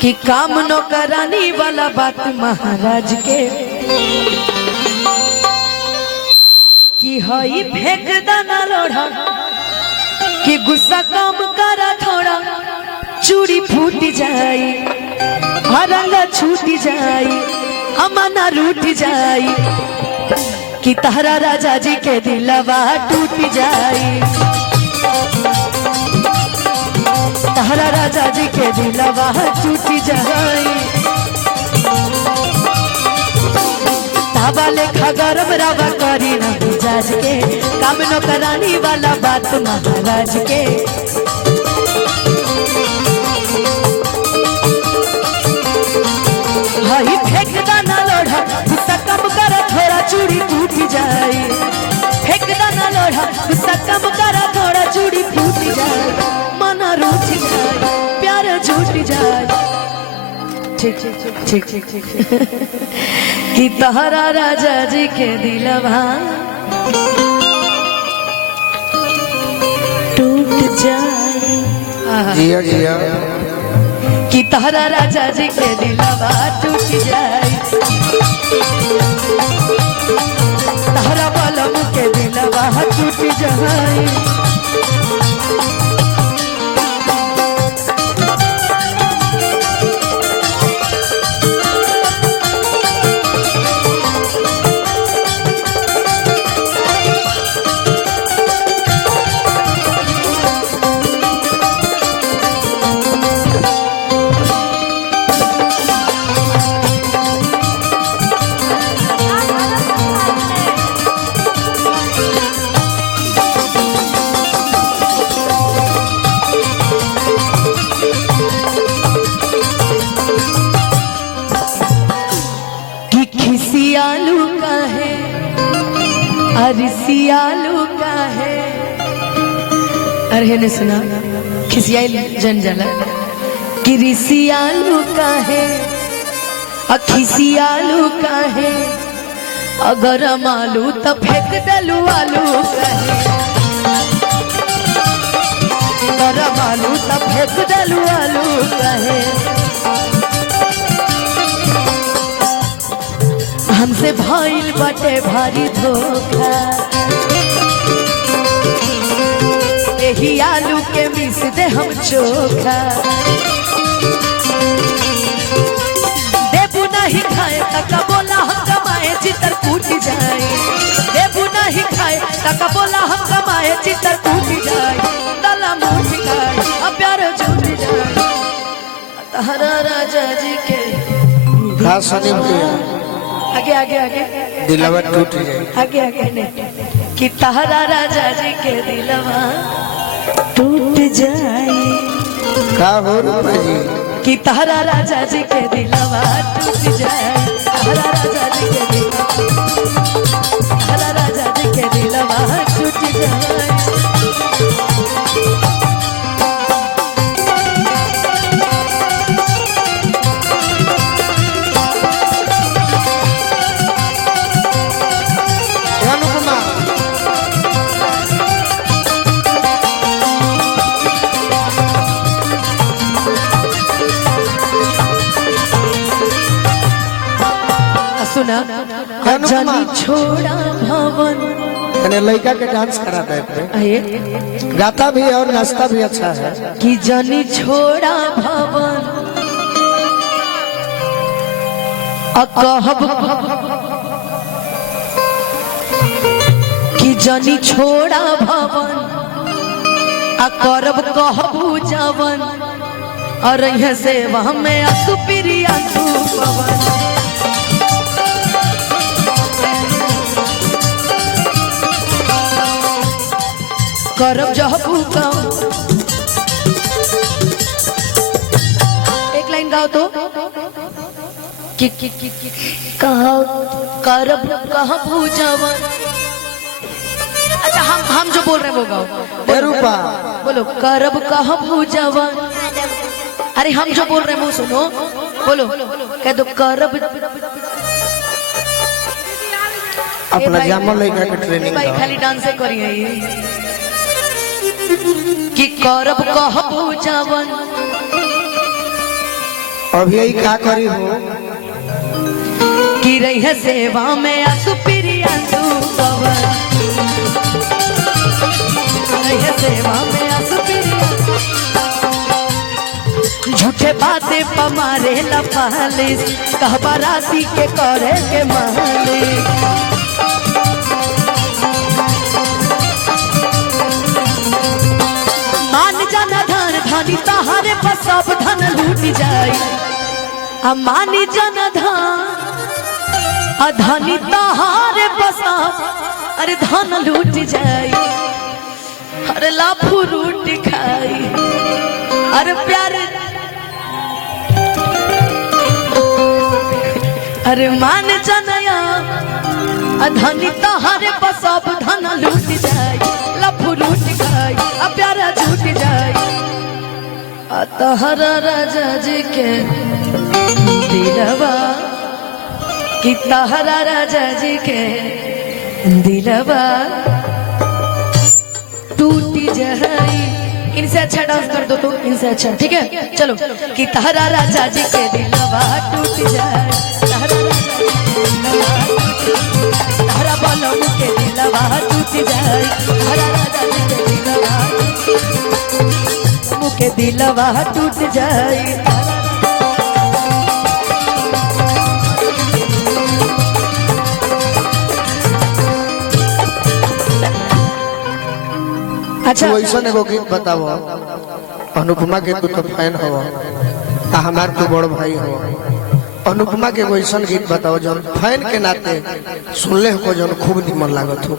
कि काम नौकरानी वाला बात महाराज के कि हई फेंक दाना लोढ़ा कि गुस्सा काम करा थोड़ा चूड़ी फूट जाई हरंगा छूट जाई अमाना रूठ जाई कि तारा राजा जी के दिलवा टूट जाई तारा राजा जी के दिलवा टूट जाई तावा लेखा गरम रवा करी न मिजाज के काम नौकरानी वाला बात महाराज के हई फेंक दाना लोढ़ा गुस्सा कम कर थोड़ा चूड़ी टूट जाए फेंक दाना लोढ़ा गुस्सा कम कर थोड़ा चूड़ी फूट जाए मना रूठ जाए प्यार झूठ जाए ठीक ठीक ठीक ठीक कि तहरा राजा जी के दिलवा टूट जाए जिया जिया कि तहरा राजा जी के दिलवा टूट जाए तहरा बलम के दिलवा टूट जाए सियालू का है अरे सियालू का है अरे ने सुना खिसियाल जनजला कि रिसियालू का है अखिसियालू का है अगर मालू तो फेंक दलू आलू का है अगर मालू तो फेंक दलू आलू का है हमसे भइल बाटे भारी धोखा यही आलू के मिस दे हम चोखा देबू नहीं खाए तका बोला हम कमाए चितर टूट जाए देबू नहीं खाए तका बोला हम कमाए चितर टूट जाए तला मुठ खाए अब प्यार छूट जाए तहरा राजा जी के खास आगे आगे आगे दिलवा टूट जाए आगे आगे नहीं कि तहरा राजा जी के दिलवा टूट जाए का हो रूपा जी कि तहरा राजा जी के दिलवा टूट जाए तहरा राजा जी के दिलवा तहरा राजा जी के दिलवा टूट जाए सुना जानी छोड़ा भवन मैंने लड़का के डांस कराता है गाता भी और नाचता भी अच्छा है कि जानी छोड़ा भवन कहब कि जानी छोड़ा भवन करब कहबू जवन और यहाँ से वह में असु प्रिया पवन करब जहबू कम एक लाइन गाओ तो कि करब कहबू जवन अच्छा हम जो बोल रहे हैं वो गाओ रूपा बोलो करब कहबू जवन अरे हम जो बोल रहे हैं वो सुनो बोलो कह दो करब अपना जामा लड़का के ट्रेनिंग भाई खाली डांस करिए कि करब कहबू जवन अभी यही का करी हो कि रही है सेवा में आंसू प्रिया तू पवन रही है सेवा में आंसू प्रिया झूठे बातें पमारे लपालिस कहबा राती के करे के मालिक मान जाना धन धनी तहारे पर सब धन लूट जाए मानी जन धन अधनी तहारे बसा अरे धन लूट जाए अरे लाफू रूट खाई अरे प्यार अरे मान जनया अधनी तहारे बसा धन लूट जाए लाफू रूट खाई अब प्यारा झूठ जाए तहरा राजा जी के दिलवा कि तहरा राजा जी के दिलवा टूट जाए इनसे अच्छा डांस कर दो तो इनसे अच्छा ठीक है चलो कि तहरा राजा जी के दिलवा टूट जाए तहरा बोलो के दिलवा टूट जाए तहरा राजा जी के दिलवा के दिलवा टूट जाए अच्छा वैसा एगो गीत बताओ अनुपमा के तू तो फैन हो हमार तो बड़ भाई हो अनुपमा के वैसा गीत बताओ जो फैन के नाते सुनले हो जो खूब निमन लागत हो।